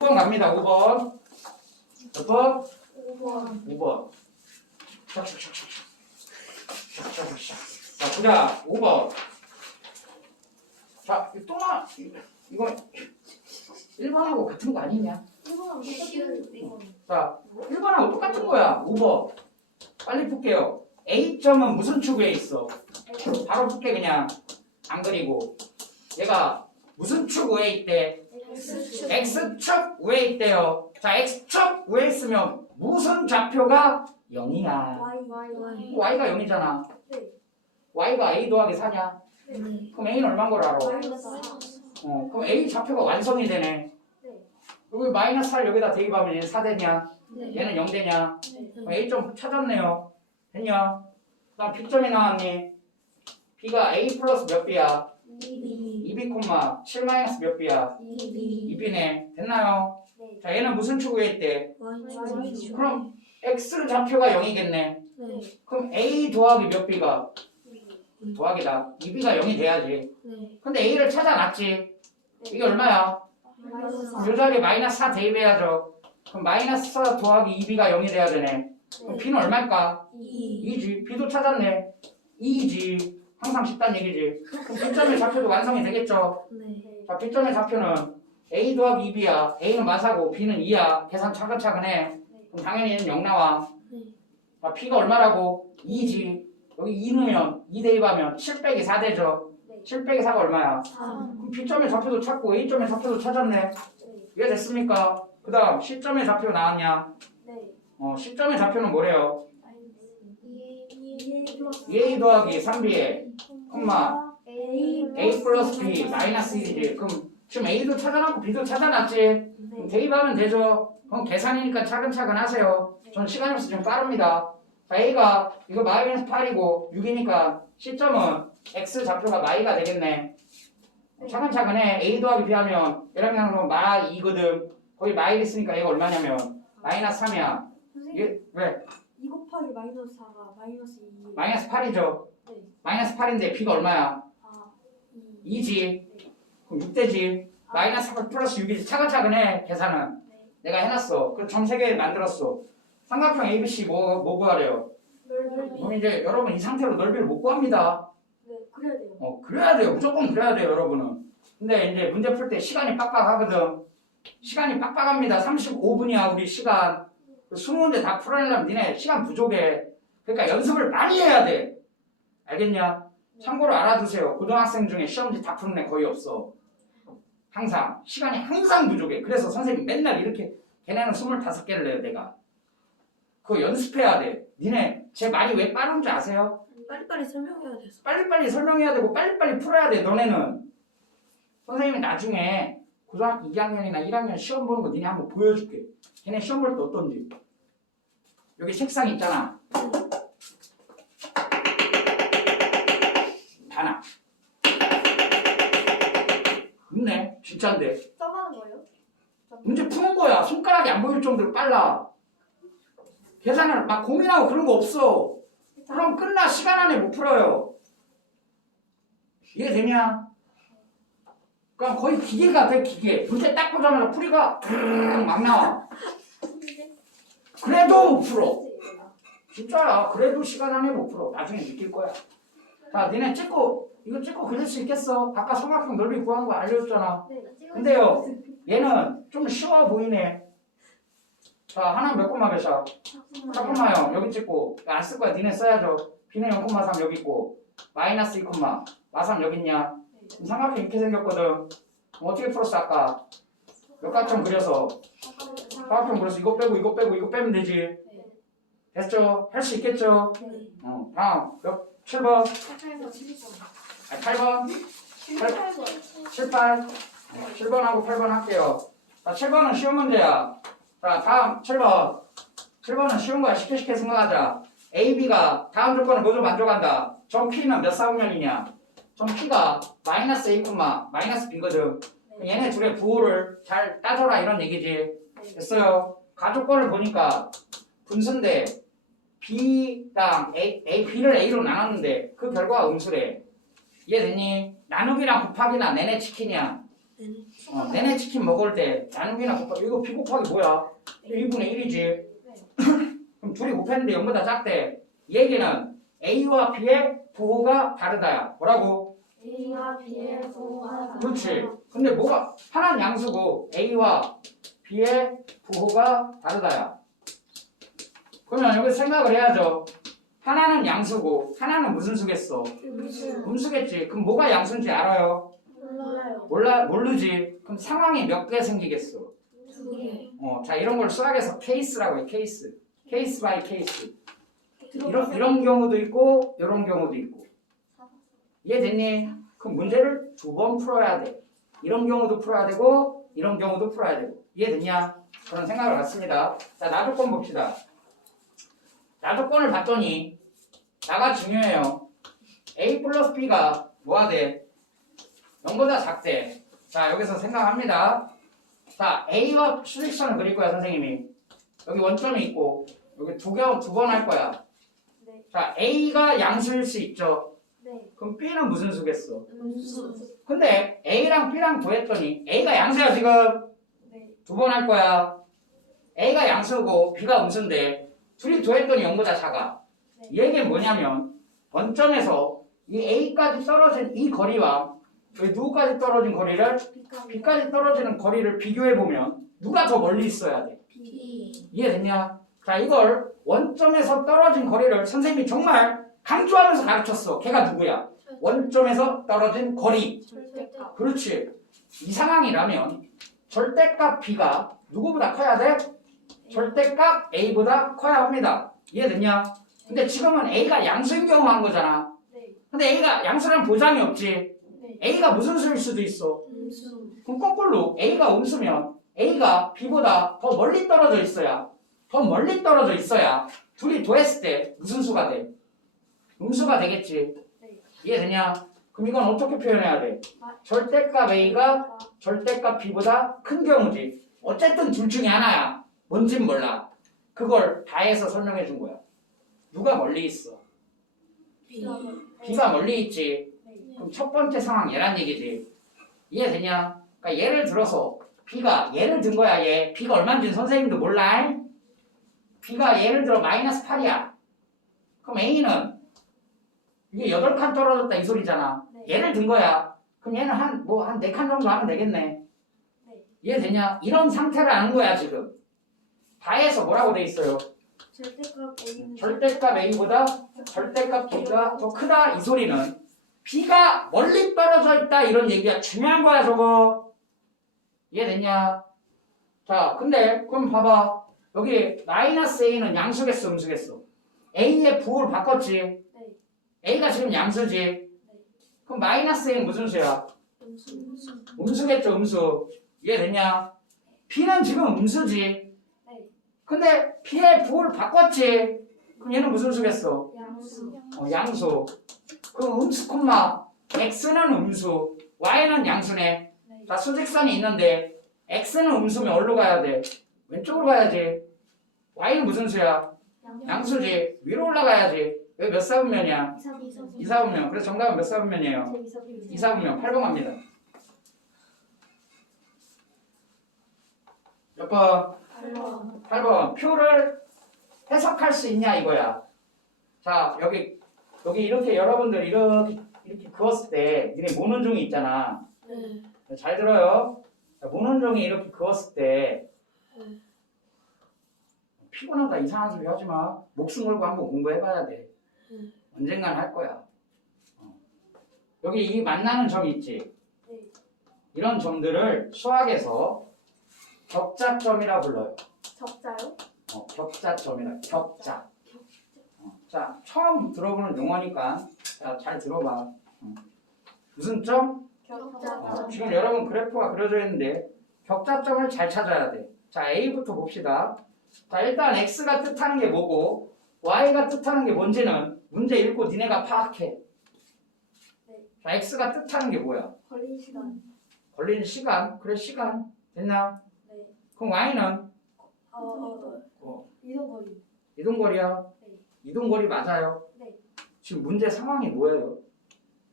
5번 갑니다. 5번. 몇 번? 5번 5번. 샥샥샥 샥. 샥샥샥. 자, 보자. 5번. 자, 이거 또 나, 이거 1번하고 같은 거 아니냐? 1번은 쉬운데 자, 1번하고 똑같은 거야. 5번. 빨리 풀게요. A점은 무슨 축에 있어? 바로 풀게 그냥. 안 그리고. 얘가 무슨 축 위에 있대? X축 X축 위에 있대요. 자, X축 위에 있으면 무슨 좌표가 0이야? Y Y Y가 0이잖아. 네. Y가 A 더하기 4냐? 네 그럼 A는 얼마인 걸 알아? 어, 그럼 A 좌표가 완성이 되네. 네. 여기 마이너스 4를 여기다 대입하면 얘는 4 되냐? 네 얘는 0 되냐? 네. 그럼 A점 찾았네요. 됐냐? 그다음 B점이 나왔니? B가 A 플러스 몇 B야? 2B 2B 콤마 7 마이너스 몇 B야? 2B 2B네. 됐나요? 네 자, 얘는 무슨 축 위에 있대? 그럼 X 좌표가 0이겠네. 네 그럼 A 더하기 몇 B가? 2B 더하기다. 2B가 0이 돼야지. 네 근데 A를 찾아놨지. 이게 얼마야? 이 자리에 마이너스 4 대입해야죠. 그럼 마이너스 4 더하기 2B가 0이 돼야 되네. 그럼 B는 얼마일까? 2 2지. B도 찾았네. 2지. 항상 쉽단 얘기지. 그럼 B점의 좌표도 완성이 되겠죠. 네 자, B점의 좌표는 A 더하기 2B야. A는 마사고 B는 2야. 계산 차근차근 해. 그럼 당연히 얘는 0 나와. 네. 자, B가 얼마라고? 2지. 여기 2 넣으면 2 대입하면 7 빼기 4 되죠. 네. 7 빼기 4가 얼마야? 3 그럼 B점의 좌표도 찾고 A점의 좌표도 찾았네. 이해 됐습니까? 그 다음 C점의 좌표 나왔냐? 네 어, C점의 좌표는 뭐래요? 2A 플러스 2A 더하기 3B에 콤마 A A 플러스 B 마이너스 1이지. 그럼 지금 A도 찾아놨고 B도 찾아놨지? 그럼 네 대입하면 되죠. 그럼 계산이니까 차근차근 하세요. 전 시간이 없어서 좀 빠릅니다. 자, A가 이거 마이너스 8이고 6이니까 C점은 X 좌표가 마이가 되겠네. 차근차근 해. A 더하기 B 하면 얘랑 나누면 마 2거든. 거기 마이 있으니까 얘가 얼마냐면 마이너스 3이야. 선생님 얘, 왜? 2 곱하기 마이너스 4가 마이너스 2 마이너스 8이죠. 네. 마이너스 8인데 B가 얼마야? 아 2. 2지. 그럼 6대지. 마이너스 8 플러스 6이지. 차근차근 해. 계산은. 네. 내가 해놨어. 그럼 점 3개 만들었어. 삼각형 ABC 뭐, 뭐 구하래요? 넓이. 그럼 이제 여러분 이 상태로 넓이를 못 구합니다. 네, 그래야 돼요. 어, 그래야 돼요. 무조건 그래야 돼요, 여러분은. 근데 이제 문제 풀 때 시간이 빡빡하거든. 시간이 빡빡합니다. 35분이야, 우리 시간. 그 20문제 다 풀어내려면 니네 시간 부족해. 그러니까 연습을 많이 해야 돼. 알겠냐? 참고로 알아두세요. 고등학생 중에 시험지 다 푸는 애 거의 없어. 항상. 시간이 항상 부족해. 그래서 선생님 맨날 이렇게 걔네는 25개를 내요, 내가. 그거 연습해야 돼. 니네 제 말이 왜 빠른 줄 아세요? 빨리빨리 설명해야 돼서. 빨리빨리 설명해야 되고 빨리빨리 풀어야 돼 너네는 선생님이 나중에 고등학교 2학년이나 1학년 시험 보는 거 니네 한번 보여줄게. 걔네 시험 볼 때 어떤지. 여기 책상 있잖아. 하나 있네. 진짠데. 써가는 거예요? 문제 푸는 거야. 손가락이 안 보일 정도로 빨라. 계산을 막 고민하고 그런 거 없어. 그럼 끝나 시간 안에 못 풀어요. 이해되냐? 그럼 거의 기계 같아 기계. 문제 딱 보자마자 풀이가 막 나와. 그래도 못 풀어. 진짜야. 그래도 시간 안에 못 풀어. 나중에 느낄 거야. 자, 니네 찍고 이거 찍고 그릴 수 있겠어? 아까 삼각형 넓이 구하는 거 알려줬잖아. 네. 근데요, 얘는 좀 쉬워 보이네. 자, 하나 몇 콤마 몇이야? 잠깐만요. 여기 찍고 안 쓸 거야. 니네 써야죠. B는 0,3 여기 있고 마이너스 2, 마삼 여기 있냐? 삼각형 이렇게 생겼거든. 그럼 어떻게 풀었어 아까? 몇각형 그려서 삼각형 그려서 이거 빼고 이거 빼고 이거 빼면 되지. 됐죠? 할 수 있겠죠? 네. 어, 다음 몇 7번, 아 8번, 7, 8, 7번하고 8번 할게요. 자, 7번은 쉬운 문제야. 자, 다음 7번. 7번은 쉬운 거야. 쉽게 쉽게 생각하자. A, B가 다음 조건을 모두 만족한다. 점 P는 몇 사분면이냐? 점 P가 마이너스 A, 마이너스 B거든. 얘네 둘의 부호를 잘 따져라 이런 얘기지. 됐어요. 가족권을 보니까 분수인데 B랑 A, A, B를 A로 나눴는데 그 결과가 음수래. 이해됐니? 나누기랑 곱하기나 내내 치킨이야. 네네. 어, 내내 치킨 먹을 때 나누기나 곱하기 이거 b 곱하기 뭐야? 1분의 1이지. 그럼 둘이 곱했는데 0보다 작대. 이 얘기는 A와 B의 부호가 다르다야. 뭐라고? A와 B의 부호가 그렇지. 근데 뭐가 하나는 양수고 A와 B의 부호가 다르다야. 그러면 여기 생각을 해야죠. 하나는 양수고 하나는 무슨 수겠어? 무슨 음수겠지. 그럼 뭐가 양수인지 알아요? 몰라요. 몰라 모르지. 그럼 상황이 몇 개 생기겠어? 두 개. 어, 자 이런 걸 수학에서 케이스라고 해. 케이스. 케이스 바이 케이스. 이런 이런 경우도 있고 이런 경우도 있고. 이해됐니? 그럼 문제를 두 번 풀어야 돼. 이런 경우도 풀어야 되고 이런 경우도 풀어야 되고. 이해됐냐? 그런 생각을 갖습니다. 자 나조건 봅시다. 나조건을 봤더니 나가 중요해요. A 플러스 B가 뭐가 돼? 0보다 작대. 자 여기서 생각합니다. 자 A와 수직선을 그릴 거야 선생님이. 여기 원점이 있고 여기 두 개 두 번 할 거야. 네. 자 A가 양수일 수 있죠. 네. 그럼 B는 무슨 수겠어? 근데 A랑 B랑 구했더니 A가 양수야 지금 네. 두번 할 거야. A가 양수고 B가 음수인데 둘이 더했더니 0보다 작아. 네. 이 얘기는 뭐냐면 원점에서 이 A까지 떨어진 이 거리와 여기 누구까지 떨어진 거리를 B까지 떨어지는 거리를 비교해 보면 누가 더 멀리 있어야 돼? B. 이해됐냐? 자 이걸 원점에서 떨어진 거리를 선생님이 정말 강조하면서 가르쳤어. 걔가 누구야? 원점에서 떨어진 거리. 절대값. 그렇지. 이 상황이라면 절대값 B가 누구보다 커야 돼? 절대값 A보다 커야 합니다. 이해됐냐? 근데 지금은 A가 양수인 경우 한 거잖아. 네. 근데 A가 양수란 보장이 없지. 네. A가 무슨 수일 수도 있어. 음수. 그럼 거꾸로 A가 음수면 A가 B보다 더 멀리 떨어져 있어야 더 멀리 떨어져 있어야 둘이 더했을 때 무슨 수가 돼? 음수가 되겠지. 네. 이해되냐? 그럼 이건 어떻게 표현해야 돼? 절대값 A가 절대값 B보다 큰 경우지. 어쨌든 둘 중에 하나야. 뭔진 몰라. 그걸 다 해서 설명해 준 거야. 누가 멀리 있어? B. B가 멀리 있지. 네. 그럼 첫 번째 상황 얘란 얘기지. 이해되냐? 그러니까 예를 들어서 B가 예를 든 거야 얘. B가 얼마인지 선생님도 몰라. B가 예를 들어 마이너스 8이야. 그럼 A는 이게 8칸 떨어졌다 이 소리잖아. 네. 예를 든 거야. 그럼 얘는 한 뭐한 4칸 정도 하면 되겠네. 네. 이해 되냐? 이런 상태를 아는 거야 지금. 다해서 뭐라고 돼 있어요? 절대값 A는 절대값 A보다 절대값 B가 더 크다 이 소리는 B가 멀리 떨어져 있다 이런 얘기가 중요한 거야 저거 이해됐냐? 자 근데 그럼 봐봐 여기 마이너스 A는 양수겠어 음수겠어 A의 부호를 바꿨지 네. A가 지금 양수지 그럼 마이너스 A는 무슨 수야? 음수. 음수. 음수겠죠 음수 이해됐냐? B는 지금 음수지 네. 근데 B의 부호를 바꿨지 그럼 얘는 무슨 수겠어? 양수. 어, 양수. 그럼 음수 콤마 x는 음수, y는 양수네. 네. 자 수직선이 있는데 x는 음수면 어디로 가야 돼? 왼쪽으로 가야지. y는 무슨 수야? 양수지. 위로 올라가야지. 여기 몇 사분면이야? 이사 이사. 2사분면. 그래서 정답은 몇 사분면이에요? 이사 2사분면. 8번 갑니다. 몇 번? 8번. 8번 표를 해석할 수 있냐 이거야. 자 여기 여기 이렇게 여러분들 이렇게 이렇게 그었을 때 니네 모논종이 있잖아. 네. 잘 들어요. 자, 모논종이 이렇게 그었을 때 네. 피곤하다 이상한 소리 하지 마. 목숨 걸고 한번 공부해봐야 돼. 네. 언젠간 할 거야. 어. 여기 이 만나는 점이 있지. 네. 이런 점들을 수학에서 격자점이라 불러요. 적자요? 어, 격자점이라 격자. 어, 자 처음 들어보는 용어니까 자, 잘 들어봐. 어. 무슨 점? 어, 격자. 지금 여러분 그래프가 그려져 있는데 격자점을 잘 찾아야 돼. 자 A부터 봅시다. 자 일단 X가 뜻하는 게 뭐고 Y가 뜻하는 게 뭔지는 문제 읽고 니네가 파악해. 네. 자 X가 뜻하는 게 뭐야? 걸린 시간. 걸리는 시간. 그래 시간. 됐나? 네. 그럼 Y는 어, 어, 어, 이동거리. 이동거리야. 네. 이동거리 맞아요. 네. 지금 문제 상황이 뭐예요?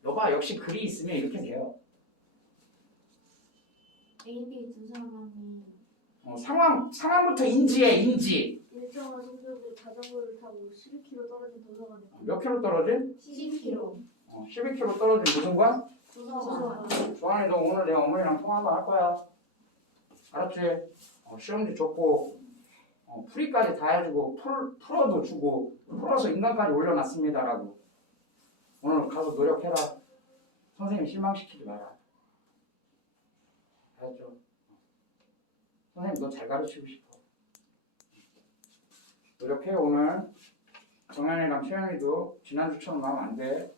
여봐 역시 글이 있으면 이렇게 돼요. A, B 두 사람이 어, 상황 상황부터 인지해 인지. 일정한 속도로 자전거를 타고 12km 떨어진 도서관에 몇 킬로 떨어진? 12kg. 어, 12킬로 떨어진 무슨 관? 도서관 조한이 너 오늘 내가 어머니랑 통화 한번 할 거야. 알았지? 어, 시험지 줬고 어, 풀이까지 다 해주고 풀, 풀어도 주고 풀어서 인간까지 올려놨습니다라고. 오늘 가서 노력해라. 선생님 실망시키지 마라. 알았죠? 선생님 너 잘 가르치고 싶어. 노력해 오늘. 정현이랑 채영이도 지난주처럼 하면 안 돼.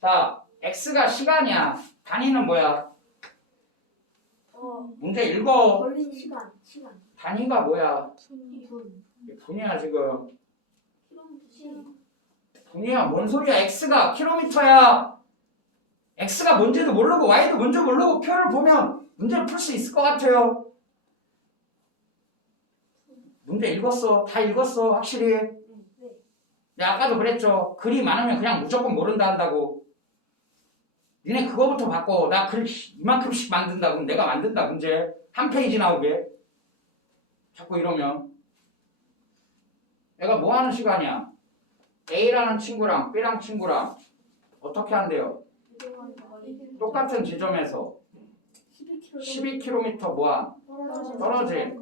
자, x가 시간이야. 단위는 뭐야? 어 문제 읽어. 걸린 시간 시간 단위가 뭐야? 분. 분이야 지금. 시간 분이야. 뭔 소리야? x가 킬로미터야. x가 뭔지도 모르고 y도 뭔지 모르고 표를 보면 문제를 풀 수 있을 것 같아요. 문제 읽었어. 다 읽었어. 확실히. 네 내가 아까도 그랬죠. 글이 많으면 그냥 무조건 모른다 한다고. 니네 그거부터 바꿔. 나 글 이만큼씩 만든다. 그럼 내가 만든다. 문제. 한 페이지 나오게. 자꾸 이러면. 내가 뭐 하는 시간이야? A라는 친구랑 B랑 친구랑 어떻게 한대요? 똑같은 지점에서 12km 12km 뭐야? 떨어진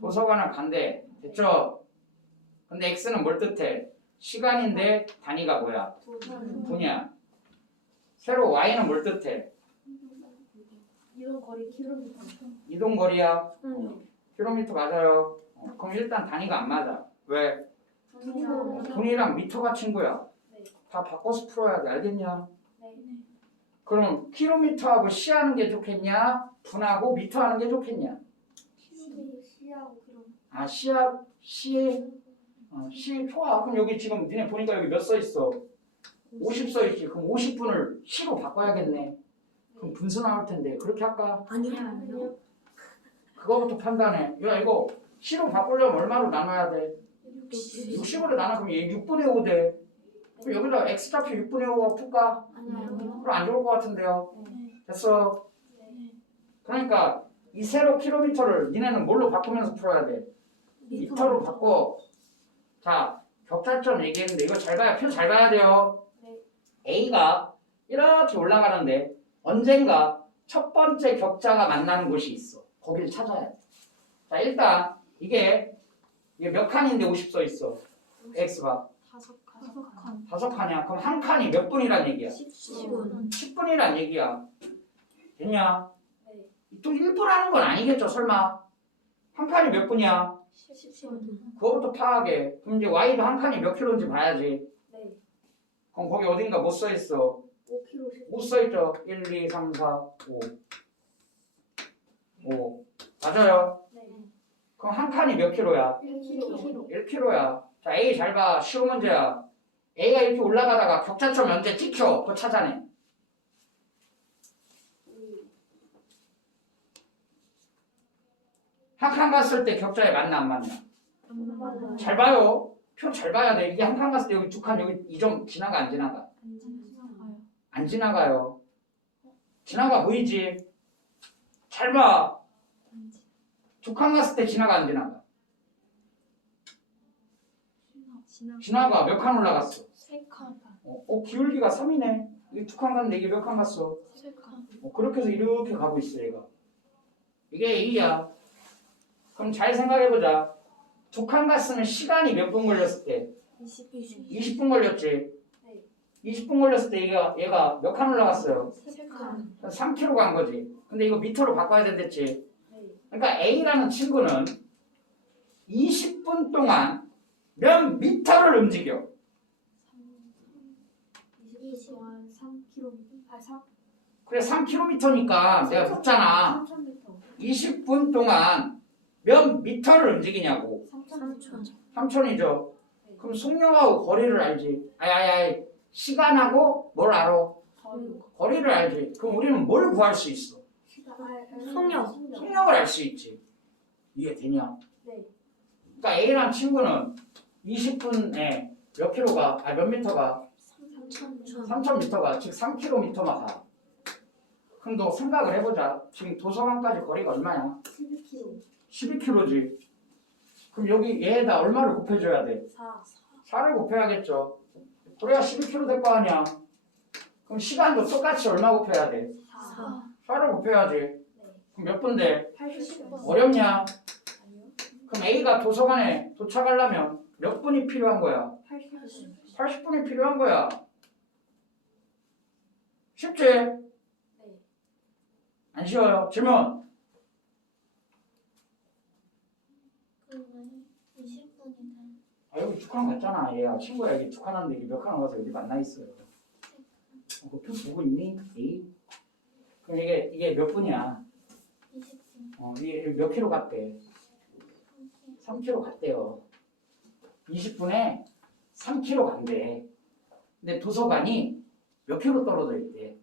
도서관을 간대. 됐죠? 근데 X는 뭘 뜻해? 시간인데 단위가 뭐야? 분이야. 새로 Y는 뭘 뜻해? 이동 거리 킬로미터 이동 거리야. 응 킬로미터 맞아요. 어, 그럼 일단 단위가 안 맞아. 왜? 분이랑 분이랑 미터가 친구야. 네. 다 바꿔서 풀어야 돼. 알겠냐? 네 그럼 킬로미터하고 시 하는 게 좋겠냐? 분하고 미터 하는 게 좋겠냐? 시하고 그럼 아, 시야, 시, 어, 시 좋아. 그럼 여기 지금 니네 보니까 여기 몇 써 있어? 50 써 있지. 그럼 50분을 시로 바꿔야겠네. 그럼 분수 나올 텐데. 그렇게 할까? 아니요. 그거부터 판단해. 야, 이거 시로 바꾸려면 얼마로 나눠야 돼? 60으로 나눠 그럼 얘 6분의 5 돼. 그럼 여기다 x좌표 6분의 5가 풀까? 아니요. 그럼 안 좋을 것 같은데요. 됐어. 네 그러니까 이 세로 킬로미터를 니네는 뭘로 바꾸면서 풀어야 돼? 미터로 바꿔. 자, 격차점 얘기했는데 이거 잘 봐야 표 잘 봐야 돼요. 네. A가 이렇게 올라가는데 언젠가 첫 번째 격자가 만나는 곳이 있어. 거기를 찾아야 돼. 자, 일단 이게 이게 몇 칸인데 50 써 있어. X가 다섯 칸. 다섯 칸이야. 그럼 한 칸이 몇 분이란 얘기야? 10분. 10분이란 얘기야. 됐냐? 네. 또 1분 하는 건 아니겠죠, 설마? 한 칸이 몇 분이야? 10분 그거부터 파악해. 그럼 이제 Y도 한 칸이 몇 킬로인지 봐야지. 네 그럼 거기 어딘가 못 써 있어. 5km 못써 있죠. 1, 2, 3, 4, 5. 5. 맞아요. 네 그럼 한 칸이 몇 킬로야? 1km 1킬로야. 자, A 잘 봐. 쉬운 문제야. A가 이렇게 올라가다가 격차점 언제 찍혀? 그거 찾아내. 한칸 갔을 때 격자에 맞나 안 맞나? 잘 봐요. 표 잘 봐야 돼. 이게 한 칸 갔을 때 여기 두 칸 여기 이 점 지나가 안 지나가? 안 지나가요. 지나가 보이지? 잘 봐. 두 칸 갔을 때 지나가 안 지나가? 지나가 몇 칸 올라갔어? 세 칸. 어, 어, 기울기가 3이네. 이게 두칸 갔는데 이게 몇 칸 갔어? 세 칸. 어, 그렇게 해서 이렇게 가고 있어 얘가. 이게 A야. 그럼 잘 생각해보자. 두 칸 갔으면 시간이 몇 분 걸렸을 때? 20. 20분 걸렸지. 네. 20분 걸렸을 때 얘가, 얘가 몇 칸 올라갔어요? 세 칸. 3km 간 거지. 근데 이거 미터로 바꿔야 된댔지. 네 그러니까 A라는 친구는 20분 동안 몇 미터를 움직여? 20 3km 아 3, 그래 3km니까 내가 묻잖아. 3000m 20분 동안 몇 미터를 움직이냐고. 3000m 3천이죠. 그럼 속력하고 거리를 알지. 아니 아니 시간하고 뭘 알아? 거리를 알지. 그럼 우리는 뭘 구할 수 있어? 속력 속력을 알 수 있지. 이해되냐? 네 그러니까 A라는 친구는 20분에 몇 킬로가, 아 몇 미터가, 3천. 3,000 미터가, 즉 3km만 가. 그럼 너 생각을 해보자. 지금 도서관까지 거리가 얼마야? 12kg. 12km지. 그럼 여기 얘에다 얼마를 곱해줘야 돼? 4. 4를 곱해야겠죠. 그래야 12km 될 거 아니야. 그럼 시간도 똑같이 얼마 곱해야 돼? 4. 4를 곱해야지. 네. 그럼 몇 분데? 80번. 어렵냐? 아니요. 그럼 A가 도서관에 도착하려면 몇 분이 필요한 거야? 80번. 80분이 필요한 거야. 쉽지? 네. 안 쉬워요. 질문. 그러면 20분이면 아, 여기 북한 갔잖아. 얘가 친구야 여기 왔는데 여기 몇 칸 와서 여기 만나 있어요. 어, 그표 보고 있니? A? 그럼 이게 이게 몇 분이야? 20분. 어, 이게 몇 킬로 갔대? 3킬로 갔대요. 20분에 3킬로 간대. 근데 도서관이 몇 킬로 떨어져 있대.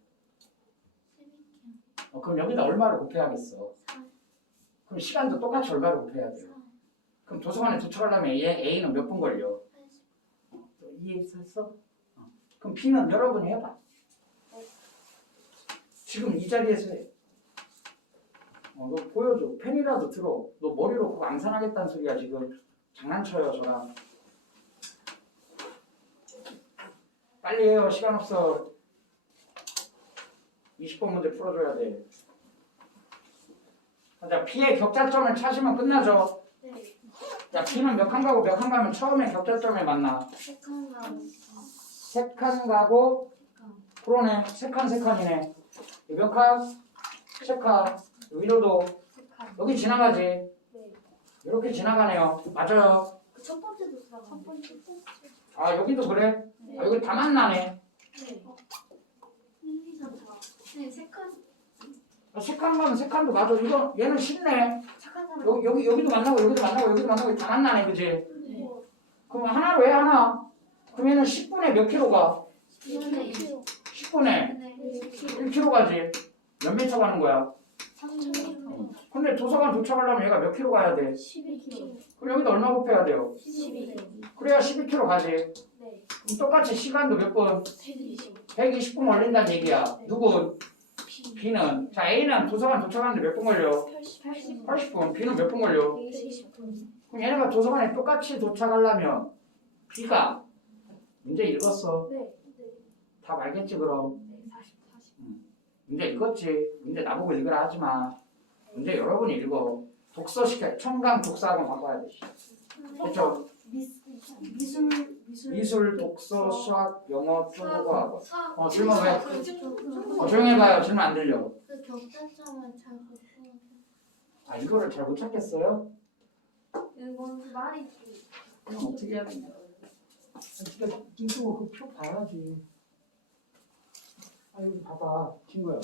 12km. 어, 그럼 여기다 얼마를 곱해야겠어? 4. 그럼 시간도 똑같이 얼마를 곱해야 돼요? 4. 그럼 도서관에 도착하려면 A, A는 몇 분 걸려? 80. 이해했어? 어. 그럼 B는 여러분이 해봐. 지금 이 자리에서 해. 어, 너 보여줘. 펜이라도 들어. 너 머리로 그거 암산하겠다는 소리야 지금. 장난쳐요 저랑. 빨리 해요. 시간 없어. 20번 문제 풀어줘야 돼. 자, B의 격자점을 찾으면 끝나죠. 네. 자, B는 몇 칸 가고 몇 칸 가면 처음에 격자점에 만나. 세컨드랑 세칸 가고 프로네 세칸 세 칸이네 몇 칸? 세칸 위로도. 여기 지나가지 네. 이렇게 지나가네요 맞아요 그 첫 번째도 들어가. 첫 번째. 아 여기도 그래? 네. 아, 여기 다 만나네 네. 1, 2, 3, 4. 네, 세컨. 아, 세칸 가면 세 칸도 맞아 이거 얘는 쉽네. 여기, 여기 여기도 만나고 여기도 만나고 여기도 만나고 다 만나네 그지? 네. 그럼 하나로 해 하나 그럼 얘는 10분에 몇 킬로가? 2분의 1. 10분에 네. 1킬로 가지 몇 미터 가는 거야? 3km. 근데 도서관 도착하려면 얘가 몇 킬로 가야 돼? 12kg. 그럼 여기다 얼마 곱해야 돼요? 12. 그래야 12킬로 가지 네. 그럼 똑같이 시간도 몇 분? 120. 120분 걸린다는 얘기야. 누구? B. B는. 자, A는 도서관 도착하는데 몇 분 걸려? 80. 80분. B는 몇 분 걸려? 120분. 그럼 얘네가 도서관에 똑같이 도착하려면 B가 문제 읽었어. 네. 네. 다 말겠지, 그럼. 네. 40. 40. 문제 읽었지. 문제 나보고 읽으라 하지 마. 문제 여러분이 읽어. 독서 시켜. 청강 독서학원 바꿔야 돼. 그렇죠? 미술 미술 미술, 독서, 수학, 영어, 중국어학원. 수학. 어, 질문 왜? 그 어, 조용히 해봐요. 질문 안 들려. 그잘 못. 아, 이거를 잘 못 찾겠어요? 이건 말이 그럼 어떻게 해야 되냐? 진짜 이거 그표 봐야지. 아 여기 봐봐, 친구야.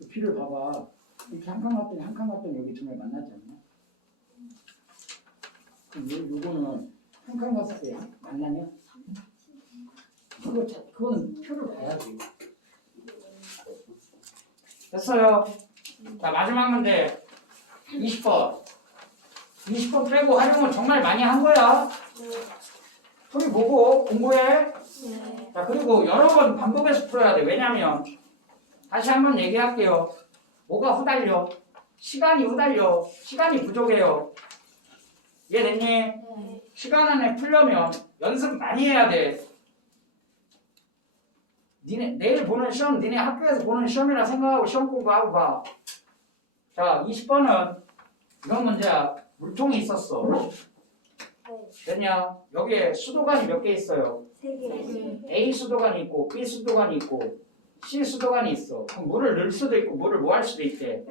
이 피를 봐봐. 이렇게 한 칸 갔더니 한 칸 갔더니 여기 정말 만나지 않나? 그럼 요, 요거는 한 칸 갔을 때 만나냐? 그거 자, 그거는 표를 봐야지. 됐어요. 자 마지막 문제 20번. 20번 빼고 활용을 정말 많이 한 거야. 풀이 보고 공부해. 네. 자 그리고 여러 번 반복해서 풀어야 돼. 왜냐면 다시 한번 얘기할게요. 뭐가 후달려? 시간이 후달려. 시간이 부족해요. 이해됐니? 네. 시간 안에 풀려면 연습 많이 해야 돼. 니네 내일 보는 시험, 니네 학교에서 보는 시험이라 생각하고 시험 공부하고 가. 자, 20번은 이런 문제야. 물통이 있었어. 네. 됐냐? 여기에 수도관이 몇 개 있어요. 세 개. A 수도관이 있고 B 수도관이 있고 C 수도관이 있어. 그럼 물을 넣을 수도 있고 물을 뭐 할 수도 있대.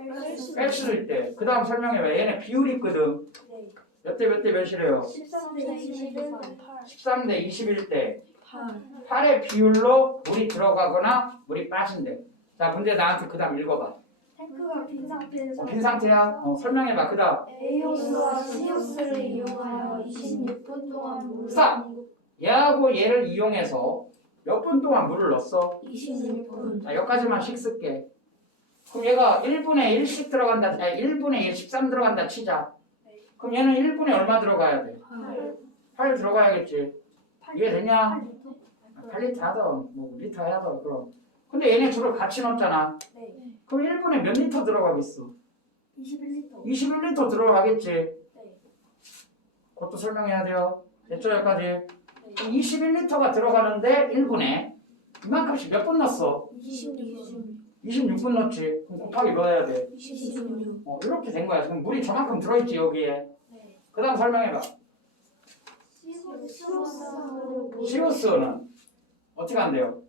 뺄 수도 있대. 그 다음 설명해봐. 얘네 비율이 있거든. 네. 몇대 몇 대 몇이래요? 13대 21, 8. 13대 21대. 8. 8의 비율로 물이 들어가거나 물이 빠진대. 자, 문제 나한테 그 다음 읽어봐. 탱크가 빈 상태에서 어, 빈 상태야? 어, 설명해봐. 그 다음. 에이오스와 시오스를 이용하여 26분 동안 물을 스탑! 얘하고 얘를 이용해서 몇 분 동안 물을 넣었어? 26분. 자, 여기까지만 씩 쓸게. 그럼 얘가 1분에 1씩 들어간다. 아니, 1분에 1, 13 들어간다 치자. 그럼 얘는 1분에 얼마 들어가야 돼? 8. 8 들어가야겠지. 이해되냐? 8리터? 8리터 하던, 뭐, 리터 하던, 그럼. 근데 얘네 둘을 같이 넣었잖아. 네. 그럼 1분에 몇 리터 들어가겠어? 21리터. 21리터 들어가겠지. 네. 그것도 설명해야 돼요. 됐죠, 여기까지? 21리터가 들어가는데 1분에 이만큼씩 몇 분 넣었어? 26분. 26분 넣었지. 그럼 곱하기 몇 해야 돼? 26. 어, 이렇게 된 거야. 그럼 물이 저만큼 들어있지, 여기에. 네. 그 다음 설명해봐. 시우스는 어떻게 한대요?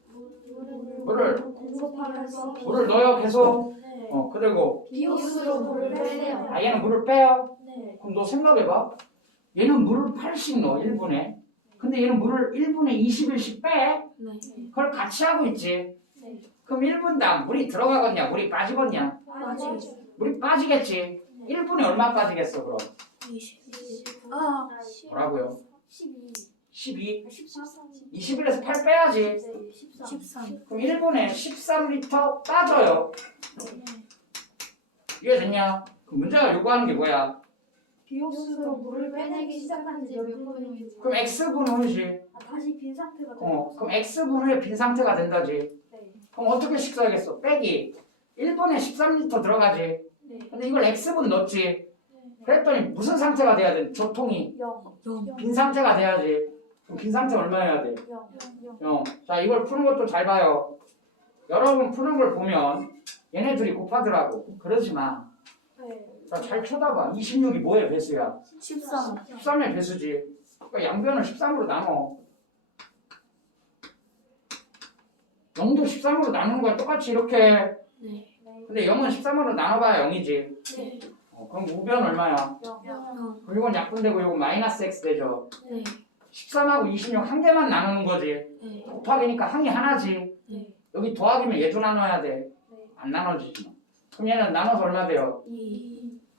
물을, 공급하면서 물을 넣어요, 계속. 네. 어, 그리고, 비오스로 물을 빼내요. 아, 얘는 물을 빼요? 네. 그럼 너 생각해봐. 얘는 물을 8씩 넣어, 1분에. 근데 얘는 물을 1분에 20일씩 빼? 네. 그걸 같이 하고 있지. 네. 그럼 1분당 물이 들어가겠냐, 물이 빠지겠냐? 맞아요. 물이 빠지겠지. 1분에 얼마 빠지겠어, 그럼? 20. 아. 뭐라고요? 12. 12? 13. 20일에서 8 빼야지. 13. 13. 그럼 1분에 13리터 빠져요. 이해 됐냐? 그럼 문제가 요구하는 게 뭐야? 비오스로 물을 빼내기 시작한 지 몇 분인지. 그럼 X분 후지. 아, 다시 빈 상태가 어, 그럼 X분 후에 빈 상태가 된다지. 네. 그럼 어떻게 식사하겠어? 빼기. 1분에 13리터 들어가지. 네. 근데 이걸 X분 넣었지. 그랬더니 무슨 상태가 돼야 돼? 조통이. 0. 0. 빈 상태가 돼야지. 그럼 빈 상태 얼마여야 돼? 0. 0. 0. 자, 이걸 푸는 것도 잘 봐요. 여러분 푸는 걸 보면 얘네들이 곱하더라고. 그러지 마. 네. 자, 잘 쳐다봐. 26이 뭐의 배수야? 13. 13의 배수지. 그러니까 양변을 13으로 나눠. 0도 13으로 나누는 거야. 똑같이 이렇게. 네. 근데 0은 13으로 나눠봐야 0이지. 네. 어, 그럼 우변 얼마야? 0. 그럼 이건 약분되고 이건 마이너스 x 되죠. 네. 13하고 26 한 개만 나누는 거지. 네. 곱하기니까 항이 하나지. 네. 여기 더하기면 얘도 나눠야 돼. 네. 안 나눠지지. 뭐. 그럼 얘는 나눠서 얼마 돼요? 2.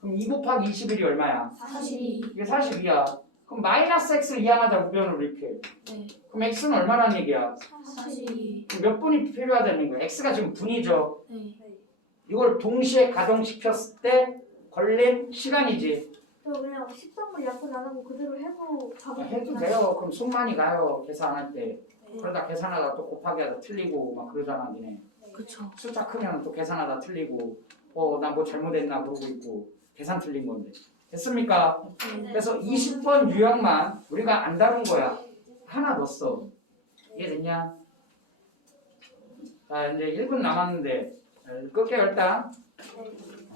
그럼 2 곱하기 21이 얼마야? 42. 이게 42야. 그럼 마이너스 x를 이항하자 우변으로 이렇게. 네. 그럼 x는 얼마라는 얘기야? 42. 그럼 몇 분이 필요하다는 거야? x가 지금 분이죠. 네. 이걸 동시에 가동시켰을 때 걸린 시간이지. 저 그냥 13분 약분 안 하고 그대로 해도 아, 해도 돼요. 그럼 숨 많이 가요. 계산할 때. 네. 그러다 계산하다 또 곱하기 하다 틀리고 막 그러잖아, 니네. 그쵸. 숫자 크면 또 계산하다 틀리고, 어, 나 뭐 잘못했나 그러고 있고, 계산 틀린 건데. 됐습니까? 네. 그래서 20번 유형만 우리가 안 다룬 거야. 하나 넣었어. 이해됐냐? 자, 이제 1분 남았는데, 어, 끌게요, 일단.